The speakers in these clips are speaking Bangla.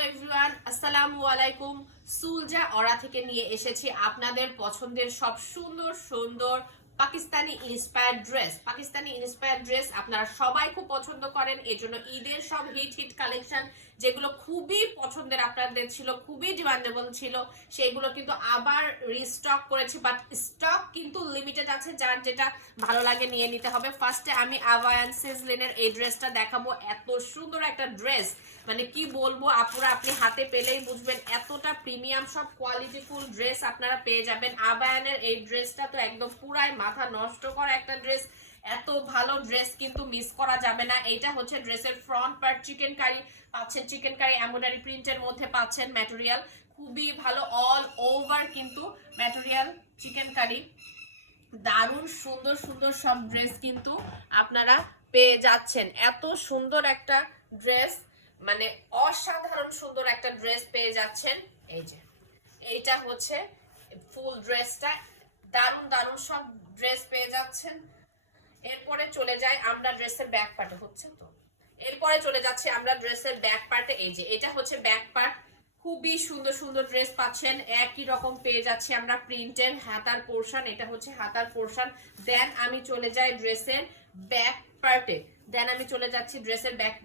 হ্যালো এভরিওয়ান, আসসালামু আলাইকুম। সুলজা অরা থেকে নিয়ে এসেছি আপনাদের পছন্দের সব সুন্দর সুন্দর পাকিস্তানি ইন্সপায়ার্ড ড্রেস আপনারা সবাই খুব পছন্দ করেন। এজন্য ঈদের সব হিট কালেকশন যেগুলো খুবই পছন্দের আপনাদের ছিল, খুবই ডিমান্ডেবল ছিল, সেইগুলো কিন্তু আবার রিস্টক করেছি। বাট স্টক কিন্তু লিমিটেড আছে, যার যেটা ভালো লাগে নিয়ে নিতে হবে। ফার্স্টে আমি আভায়ান সিজলিনের এই ড্রেসটা দেখাবো। এত সুন্দর একটা ড্রেস, মানে কি বলবো আপুরা, আপনি হাতে পেলেই বুঝবেন এতটা প্রিমিয়াম সব কোয়ালিটিফুল ড্রেস আপনারা পেয়ে যাবেন। আবায়ানের এই ড্রেসটা তো একদম পুরাই মাথা নষ্ট করা একটা ড্রেস। এত ভালো ড্রেস কিন্তু মিস করা যাবে না। এইটা হচ্ছে ড্রেসের ফ্রন্ট পার্ট, চিকেন কারি পাচ্ছেন, চিকেন কারি এমব্রয়ডারি প্রিন্টের মধ্যে পাচ্ছেন। ম্যাটেরিয়াল খুবই ভালো, অল ওভার কিন্তু ম্যাটেরিয়াল চিকেন কারি। দারুণ সুন্দর সুন্দর সব ড্রেস কিন্তু আপনারা পেয়ে যাচ্ছেন। এত সুন্দর একটা ড্রেস, মানে অসাধারণ সুন্দর একটা ড্রেস পেয়ে যাচ্ছেন। এই যে এইটা হচ্ছে ফুল ড্রেসটা, দারুণ দারুণ সব ড্রেস পেয়ে যাচ্ছেন। এরপরে চলে যাই আমরা ড্রেসের ব্যাক পার্টে, হচ্ছে তো এরপরে চলে যাচ্ছে আমরা ড্রেসের ব্যাক পার্টে। এই যে এটা হচ্ছে ব্যাক পার্ট, খুবই সুন্দর সুন্দর ড্রেস পাচ্ছেন। একই রকম পেয়ে যাচ্ছি আমরা প্রিন্টের হাতার পোর্শন, এটা হচ্ছে হাতার পোর্শন। দেন আমি চলে যাই ড্রেসের ব্যাক পার্টে, দেন আমি চলে যাচ্ছি ড্রেসের ব্যাক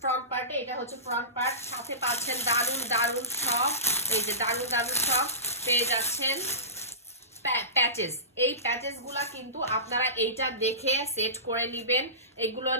ফ্রন্ট পার্টে। এটা হচ্ছে ফ্রন্ট পার্ট, সাথে পাচ্ছেন দারুণ দারুণ সব, এই যে দারুণ দারুণ সব পেয়ে যাচ্ছেন প্যাচেস। এই প্যাচেস গুলা কিন্তু আপনারা এইটা দেখে সেট করে নেবেন। এগুলো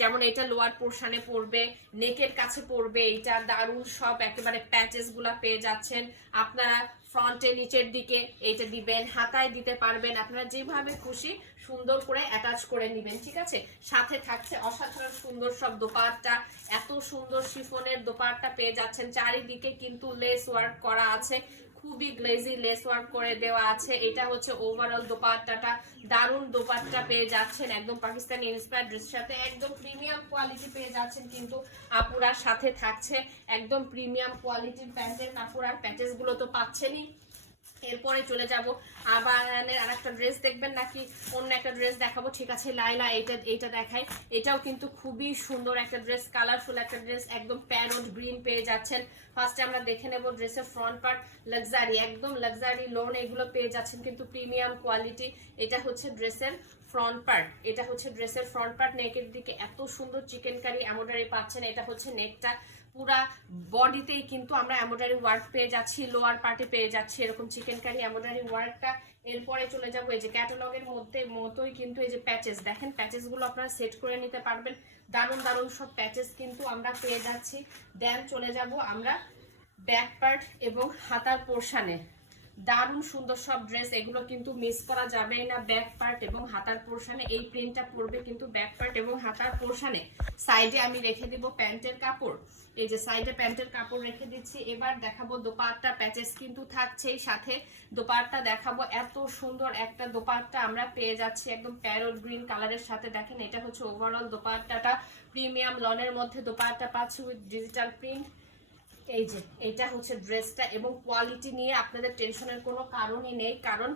যেমন এটা লোয়ার পোর্শনে পড়বে, নেকের কাছে পড়বে, এইটা দারুণ সব একেবারে প্যাচেস গুলা পেয়ে যাচ্ছেন। আপনারা ফ্রন্টে নিচের দিকে এইটা দিবেন, হাতায় দিতে পারবেন, আপনারা যেভাবে খুশি সুন্দর করে অ্যাটাচ করে নেবেন, ঠিক আছে। সাথে থাকছে অসাধারণ সুন্দর সব দোপাট্টা, এত সুন্দর শিফনের দোপাট্টা পেয়ে যাচ্ছেন। চারিদিকে কিন্তু লেস ওয়ার্ক করা আছে, খুবই গ্লেজি লেস ওয়ার্ক করে দেওয়া আছে। এটা হচ্ছে ওভারঅল দোপাট্টাটা, দারুণ দোপাট্টা পেয়ে যাচ্ছেন একদম পাকিস্তানি ইন্সপায়ার্ড ড্রেসের সাথে, একদম প্রিমিয়াম কোয়ালিটি পেয়ে যাচ্ছেন। কিন্তু আপুরার সাথে থাকছে একদম প্রিমিয়াম কোয়ালিটির প্যান্টের কাপড়, আর প্যাচেস গুলো তো পাচ্ছেনই। এরপরে চলে যাব আবায়ানের আরেকটা ড্রেস দেখবেন নাকি অন্য একটা ড্রেস দেখাবো, ঠিক আছে লাইলা এইটা দেখাই। এটাও কিন্তু খুবই সুন্দর একটা ড্রেস, কালারফুল একটা ড্রেস, একদম প্যারোট গ্রিন পেয়ে যাচ্ছেন। ফার্স্টে আমরা দেখে নেব ড্রেসের ফ্রন্ট পার্ট, লাক্সারি একদম লাক্সারি লোন এগুলো পেয়ে যাচ্ছেন কিন্তু প্রিমিয়াম কোয়ালিটি। এটা হচ্ছে ড্রেসের ফ্রন্ট পার্ট, এটা হচ্ছে ড্রেসের ফ্রন্ট পার্ট। নেকের দিকে এত সুন্দর চিকেন কারি এমব্রয়ডারি পাচ্ছেন। এটা হচ্ছে নেকটা, পুরা বডিতেই কিন্তু আমরা এমব্রয়ডারি ওয়ার্ক পেয়ে যাচ্ছি, লোয়ার পার্টে পেয়ে যাচ্ছি এরকম চিকেন কারি এমব্রয়ডারি ওয়ার্কটা। এরপরে চলে যাবো এই যে ক্যাটালগের মতোই কিন্তু এই যে প্যাচেস, দেখেন প্যাচেস গুলো আপনারা সেট করে নিতে পারবেন। দারুণ দারুণ সব প্যাচেস কিন্তু আমরা পেয়ে যাচ্ছি। দেন চলে যাব আমরা ব্যাক পার্ট এবং হাতার পোর্শনে, দারুণ সুন্দর সব ড্রেস, এগুলো কিন্তু মিস করা যাবেই না। ব্যাক পার্ট এবং হাতার পোর্শনে এই প্রিন্টটা পড়বে কিন্তু ব্যাক পার্ট এবং হাতার পোর্শনে। সাইডে আমি রেখে দিব প্যান্টের কাপড়, এই যে সাইডে প্যান্টের কাপড় রেখে দিচ্ছি। এবার দেখাবো দোপাট্টা, প্যাচেস কিন্তু থাকছেই, সাথে দোপাট্টা দেখাবো। এত সুন্দর একটা দোপাট্টা আমরা পেয়ে যাচ্ছি একদম প্যারোট গ্রিন কালারের সাথে। দেখেন এটা হচ্ছে ওভারঅল দোপাট্টাটা, প্রিমিয়াম লনের মধ্যে দোপাট্টা পাচ্ছি উইথ ডিজিটাল প্রিন্ট। এই যে এটা হচ্ছে ড্রেসটা, এবং কোয়ালিটি নিয়ে আপনাদের টেনশনের কোনো কারণই নেই, কারণ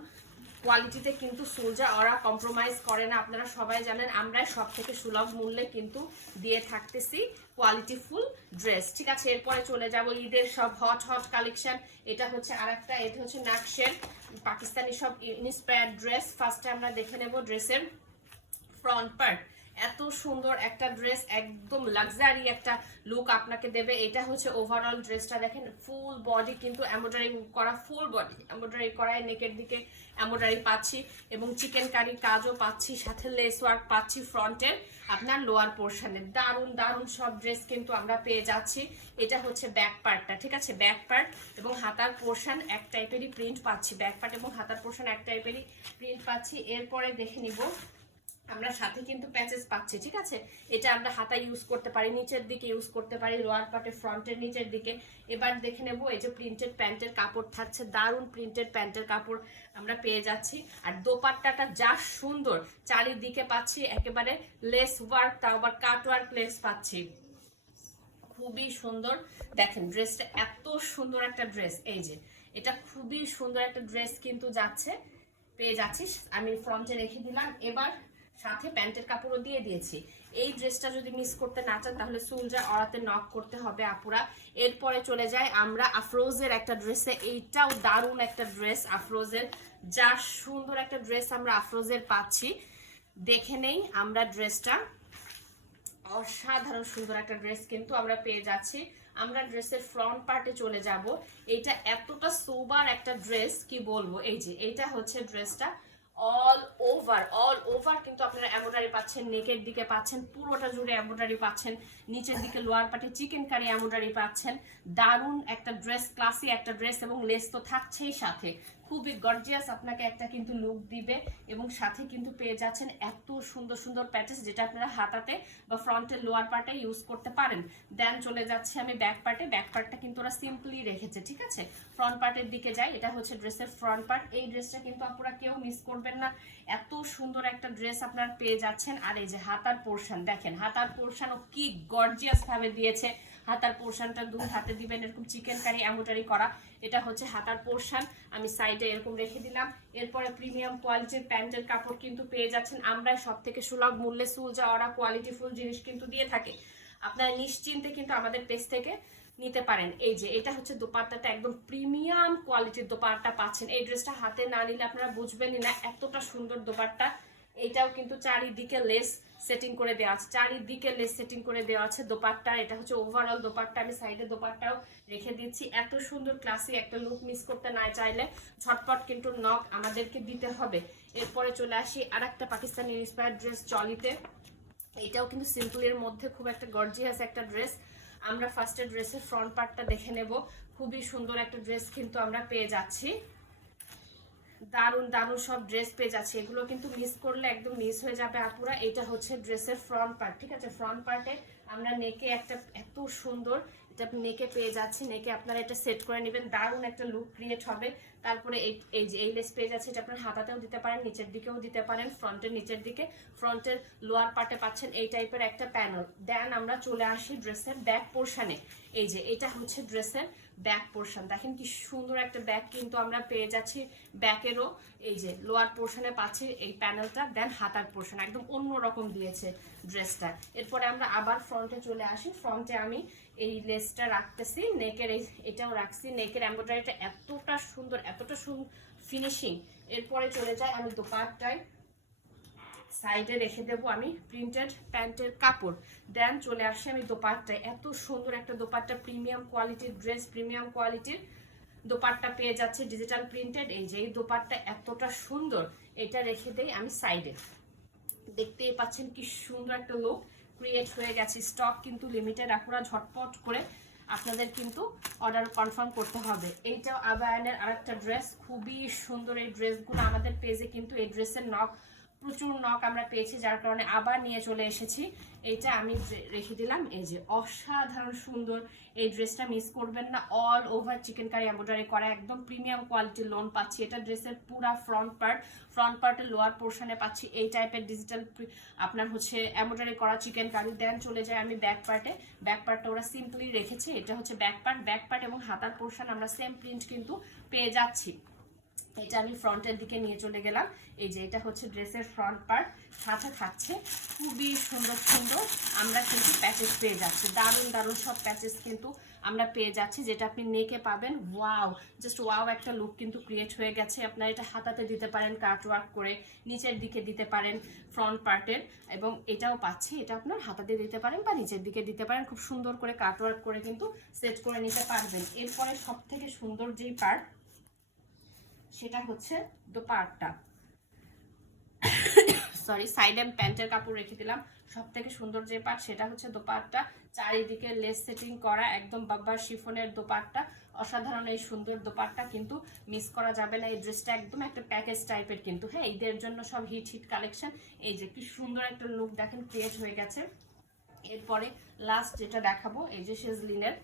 কোয়ালিটিতে কিন্তু সুলজা ওরা কম্প্রোমাইজ করে না। আপনারা সবাই জানেন আমরা সব থেকে সুলভ মূল্যে কিন্তু দিয়ে থাকতেছি কোয়ালিটি ফুল ড্রেস, ঠিক আছে। এরপরে চলে যাব ঈদের সব হট কালেকশন। এটা হচ্ছে আরেকটা, এটা হচ্ছে নাকশের পাকিস্তানি সব ইন্সপায়ার্ড ড্রেস। ফার্স্টে আমরা দেখে নেব ড্রেসের ফ্রন্ট পার্ট। এত সুন্দর একটা ড্রেস, একদম লাক্সারি একটা লুক আপনাকে দেবে। এটা হচ্ছে ওভারঅল ড্রেসটা, দেখেন ফুল বডি কিন্তু এমব্রয়ডারি করা, ফুল বডি এমব্রয়ডারি করা, নেকের দিকে এমব্রয়ডারি পাচ্ছি এবং চিকেন কারি কাজও পাচ্ছি, সাথে লেস ওয়ার্ক পাচ্ছি ফ্রন্টের আপনার লোয়ার পোর্শনে। দারুণ দারুণ সব ড্রেস কিন্তু আমরা পেয়ে যাচ্ছি। এটা হচ্ছে ব্যাক পার্টটা, ঠিক আছে। ব্যাক পার্ট এবং হাতার পোর্শন এক টাইপেরই প্রিন্ট পাচ্ছি, ব্যাক পার্ট এবং হাতার পোর্শন এক টাইপেরই প্রিন্ট পাচ্ছি। এরপরে দেখে নিব আমরা সাথে কিন্তু প্যাচেস পাচ্ছি, ঠিক আছে। এটা আমরা হাতা ইউজ করতে পারি, নিচের দিকে ইউজ করতে পারি, লোয়ার পার্টে ফ্রন্টের নিচের দিকে। এবার দেখে নেব এই যে প্রিন্টেড প্যান্টের কাপড় থাকছে, দারুণ প্রিন্টেড প্যান্টের কাপড় আমরা পেয়ে যাচ্ছি। আর দোপাট্টাটা যা সুন্দর, চারিদিকে পাচ্ছি একেবারে লেস ওয়ার্ক, তাও আবার কাট ওয়ার্ক লেস পাচ্ছি, খুবই সুন্দর। দেখেন ড্রেসটা এত সুন্দর একটা ড্রেস, এই যে এটা খুবই সুন্দর একটা ড্রেস কিন্তু যাচ্ছে, পেয়ে যাচ্ছিস। আমি ফ্রন্টে রেখে দিলাম, এবার সাথে প্যান্টের কাপড়ও দিয়ে দিয়েছি। এই ড্রেসটা যদি মিস করতে না চান তাহলে সুলজা অরাতে নক করতে হবে আপুরা। এরপরে চলে যাই আমরা আফরোজের একটা ড্রেসে। এইটাও দারুণ একটা ড্রেস আফরোজের, যা সুন্দর একটা ড্রেস আমরা আফরোজের পাচ্ছি। দেখে নেই আমরা ড্রেসটা, অসাধারণ সুন্দর একটা ড্রেস কিন্তু আমরা পেয়ে যাচ্ছি। আমরা ড্রেসের ফ্রন্ট পার্টে চলে যাব। এইটা এতটা সোবার একটা ড্রেস কি বলবো। এই যে এইটা হচ্ছে ড্রেসটা, অল ওভার কিন্তু আপনারা এমব্রয়ডারি পাচ্ছেন, নেকের দিকে পাচ্ছেন পুরোটা জুড়ে এমব্রয়ডারি পাচ্ছেন, নিচের দিকে লোয়ার পার্টে চিকেন কারি এমব্রয়ডারি পাচ্ছেন। দারুণ একটা ড্রেস, ক্লাসি একটা ড্রেস, এবং লেস তো থাকছেই সাথে, খুবই গর্জিয়াস আপনাকে একটা কিন্তু লুক দিবে। এবং সাথে কিন্তু পেয়ে যাচ্ছেন এত সুন্দর সুন্দর প্যাচেস, যেটা আপনারা হাতাতে বা ফ্রন্টের লোয়ার পার্টে ইউজ করতে পারেন। দেন চলে যাচ্ছে আমি ব্যাক পার্টে। ব্যাক পার্টটা কিন্তু ওরা সিম্পলি রেখেছে, ঠিক আছে। ফ্রন্ট পার্টের দিকে যাই, এটা হচ্ছে ড্রেসের ফ্রন্ট পার্ট। এই ড্রেসটা কিন্তু আপনারা কেউ মিস করবেন না, এত সুন্দর একটা ড্রেস আপনারা পেয়ে যাচ্ছেন। আর এই যে হাতার পোর্শন দেখেন, হাতার পোর্শনও কি গর্জিয়াস ভাবে দিয়েছে। হাতার পোর্শনটা দুই হাতে দিবেন, এরকম চিকেন কারি এমব্রয়ডারি করা। এটা হচ্ছে হাতার পোর্শন, আমি সাইডে এরকম রেখে দিলাম। এরপরে প্রিমিয়াম কোয়ালিটির প্যান্টের কাপড় কিন্তু পেয়ে যাচ্ছেন। আমরা সব থেকে সুলভ মূল্যে সুলজা ওরা কোয়ালিটিফুল জিনিস কিন্তু দিয়ে থাকে, আপনারা নিশ্চিন্তে কিন্তু আমাদের পেজ থেকে নিতে পারেন। এই যে এটা হচ্ছে দোপাট্টাটা, একদম প্রিমিয়াম কোয়ালিটির দোপাট্টা পাচ্ছেন। এই ড্রেসটা হাতে না নিলে আপনারা বুঝবেনই না এতটা সুন্দর দোপাট্টা। এটাও কিন্তু চারিদিকে লেস সেটিং করে দেওয়া আছে, চারিদিকে লেস সেটিং করে দেওয়া আছে দোপাট্টা। এটা হচ্ছে ওভারঅল দোপাট্টা, আমি সাইডে দোপাট্টাও রেখে দিচ্ছি। এত সুন্দর ক্লাসি একটা লুক মিস করতে না চাইলে ঝটপট কিন্তু নক আমাদেরকে দিতে হবে। এরপরে চলে আসি আর একটা পাকিস্তানি ইন্সপায়ার্ড ড্রেস জলিতে। এটাও কিন্তু সিম্পলের মধ্যে খুব একটা গর্জিয়াস একটা ড্রেস। আমরা ফার্স্টে ড্রেসের ফ্রন্ট পার্টটা দেখে নেব। খুবই সুন্দর একটা ড্রেস কিন্তু আমরা পেয়ে যাচ্ছি, দারুণ দারুণ সব ড্রেস পেয়ে যাচ্ছে। এগুলো কিন্তু মিস করলে একদম মিস হয়ে যাবে আপুরা। এটা হচ্ছে ড্রেসের ফ্রন্ট পার্ট, ঠিক আছে। ফ্রন্ট পার্টে আমরা নেকে একটা এত সুন্দর এটা নেকে পেয়ে যাচ্ছি। নেকে আপনারা এটা সেট করে নেবেন, দারুণ একটা লুক ক্রিয়েট হবে। তারপরে এই যে এই লেস পেয়ে যাচ্ছে, এটা আপনার হাতাতেও দিতে পারেন, নিচের দিকেও দিতে পারেন, ফ্রন্টের নিচের দিকে। ফ্রন্টের লোয়ার পার্টে পাচ্ছেন এই টাইপের একটা প্যানেল। দেন আমরা চলে আসি ড্রেসের ব্যাক পোর্শনে। এই যে এটা হচ্ছে ড্রেসের ব্যাক পোর্শন, দেখেন কি সুন্দর একটা ব্যাক কিন্তু আমরা পেয়ে যাচ্ছি। ব্যাকেরও এই যে লোয়ার পোর্শনে পাচ্ছি এই প্যানেলটা। দেন হাতার পোর্শন একদম অন্য রকম দিয়েছে ড্রেসটা। এরপরে আমরা আবার ফ্রন্টে চলে আসি। ফ্রন্টে আমি এই লেসটা রাখতেছি, নেকের এটাও রাখছি। নেকের এমব্রয়ডারিটা এতটা সুন্দর, এতটা ফিনিশিং। এরপরে চলে যায় আমি দোপাট্টায়, সাইডে রেখে দেবো আমি প্রিন্টেড প্যান্টের কাপড়। দেন চলে আসি আমি দোপাট্টায়। এত সুন্দর একটা দোপাট্টা, প্রিমিয়াম কোয়ালিটির ড্রেস, প্রিমিয়াম কোয়ালিটির দোপাট্টা পেয়ে যাচ্ছে ডিজিটাল প্রিন্টেড। এই যে এই দোপাট্টা এতটা সুন্দর, এটা রেখে দেই আমি সাইডে। দেখতেই পাচ্ছেন কি সুন্দর একটা লুক ক্রিয়েট হয়ে গেছে। স্টক কিন্তু লিমিটেড, আপনারা ঝটপট করে আপনাদের কিন্তু অর্ডার কনফার্ম করতে হবে। এইটাও আবায়ানের আরেকটা ড্রেস, খুবই সুন্দর এই ড্রেসগুলো। আমাদের পেজে কিন্তু এই ড্রেসের প্রচুর নক আমরা পেয়েছি, যার কারণে আবার নিয়ে চলে এসেছি। এইটা আমি রেখে দিলাম। এই যে অসাধারণ সুন্দর এই ড্রেসটা মিস করবেন না। All over chikankari embroidery করা, একদম প্রিমিয়াম কোয়ালিটির লোন পাচ্ছি। এটা ড্রেসের পুরা ফ্রন্ট পার্টের লোয়ার পোর্শনে পাচ্ছি এই টাইপের ডিজিটাল আপনার হচ্ছে এমব্রয়ডারি করা চিকেন কারি। দেন চলে যায় আমি ব্যাক পার্টে। ব্যাক পার্টটা ওরা সিম্পলি রেখেছে, এটা হচ্ছে ব্যাক পার্ট এবং হাতার পোর্শন আমরা সেম প্রিন্ট কিন্তু পেয়ে যাচ্ছি। এটা আমি ফ্রন্টের দিকে নিয়ে চলে গেলাম। এই যে এটা হচ্ছে ড্রেসের ফ্রন্ট পার্ট, সাথে থাকছে খুবই সুন্দর সুন্দর আমরা কিন্তু প্যাচেস পেয়ে যাচ্ছি। দারুণ দারুণ সব প্যাচেস কিন্তু আমরা পেয়ে যাচ্ছি, যেটা আপনি নেকে পাবেন। ওয়াও, জাস্ট ওয়াও একটা লুক কিন্তু ক্রিয়েট হয়ে গেছে। আপনারা এটা হাতাতে দিতে পারেন কাট ওয়ার্ক করে, নিচের দিকে দিতে পারেন ফ্রন্ট পার্টের, এবং এটাও পাচ্ছি, এটা আপনার হাতাতে দিতে পারেন বা নিচের দিকে দিতে পারেন। খুব সুন্দর করে কাট ওয়ার্ক করে কিন্তু সেট করে নিতে পারবেন। এরপরে সব থেকে সুন্দর যেই পার্ট সেটা হচ্ছে দোপাট্টা। সরি, সাইড এন্ড প্যান্টের কাপড় রেখে দিলাম। সব থেকে সুন্দর যে পার্ট সেটা হচ্ছে দোপাট্টা, চারিদিকে লেস সেটিং করা, একদম বাব্বার শিফনের দোপাট্টা। অসাধারণ এই সুন্দর দোপাট্টা কিন্তু মিস করা যাবে না। এই ড্রেসটা একদম একটা প্যাকেজ টাইপের কিন্তু, হ্যাঁ, ঈদের জন্য সব হিট কালেকশন। এই যে কি সুন্দর একটা লুক দেখেন ক্রিয়েট হয়ে গেছে। এরপরে লাস্ট যেটা দেখাবো, এই যে শেজলিনের,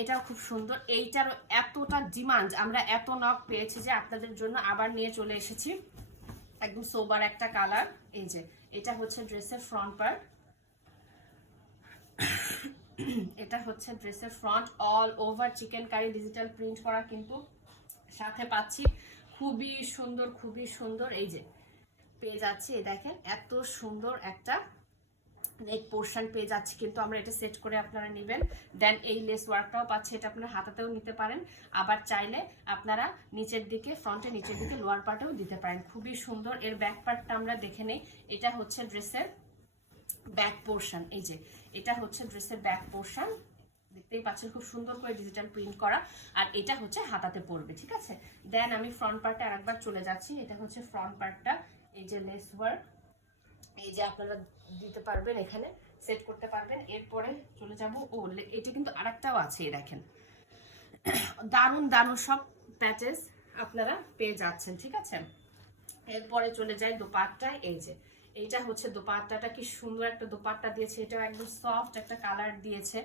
এটাও খুব সুন্দর। এইটারও এতটা ডিমান্ড, আমরা এত নক পেয়েছি যে আপনাদের জন্য আবার নিয়ে চলে এসেছি। একদম সোবার একটা কালার। এই যে এটা হচ্ছে ড্রেসের ফ্রন্ট পার্ট, এটা হচ্ছে ড্রেসের front. All over chikankari digital print করা কিন্তু সাথে পাচ্ছি। খুবই সুন্দর, খুবই সুন্দর। এই যে পেয়ে যাচ্ছি। এই দেখেন এত সুন্দর একটা নেক পোর্শন পেয়ে যাচ্ছি, কিন্তু আমরা এটা সেট করে আপনারা নেবেন। দেন এই লেস ওয়ার্কটাও পাচ্ছি, এটা আপনারা হাতাতেও নিতে পারেন, আবার চাইলে আপনারা নিচের দিকে ফ্রন্টে নিচের দিকে লোয়ার পার্টেও দিতে পারেন। খুবই সুন্দর। এর ব্যাক পার্টটা আমরা দেখে নেই। এটা হচ্ছে ড্রেসের ব্যাক পোর্শন। এই যে এটা হচ্ছে ড্রেসের ব্যাক পোর্শন, দেখতেই পাচ্ছেন খুব সুন্দর করে ডিজিটাল প্রিন্ট করা, আর এটা হচ্ছে হাতাতে পড়বে, ঠিক আছে। দেন আমি ফ্রন্ট পার্টে আরেকবার চলে যাচ্ছি। এটা হচ্ছে ফ্রন্ট পার্টটা, এই যে লেস ওয়ার্ক, এই যে আপনারা দিতে পারবেন, এখানে সেট করতে পারবেন। এরপরে চলে যাব, এটা কিন্তু আরেকটাও আছে, দেখেন দারুণ দারুণ সব প্যাচেস আপনারা পেয়ে যাচ্ছেন, ঠিক আছে। এরপরে চলে যায় দোপাট্টায়। এই যে এইটা হচ্ছে দোপাট্টাটা, কি সুন্দর একটা দোপাট্টা দিয়েছে, এটাও একদম সফট একটা কালার দিয়েছে,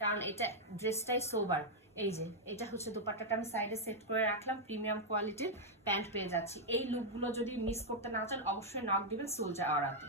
কারণ এটা ড্রেসটাই সোবার। এই যে এটা হচ্ছে দোপাট্টাটা, আমি সাইডে সেট করে রাখলাম। প্রিমিয়াম কোয়ালিটির প্যান্ট পেয়ে যাচ্ছি। এই লুকগুলো যদি মিস করতে না চান অবশ্যই নক দিবেন সোলজা অরাতে।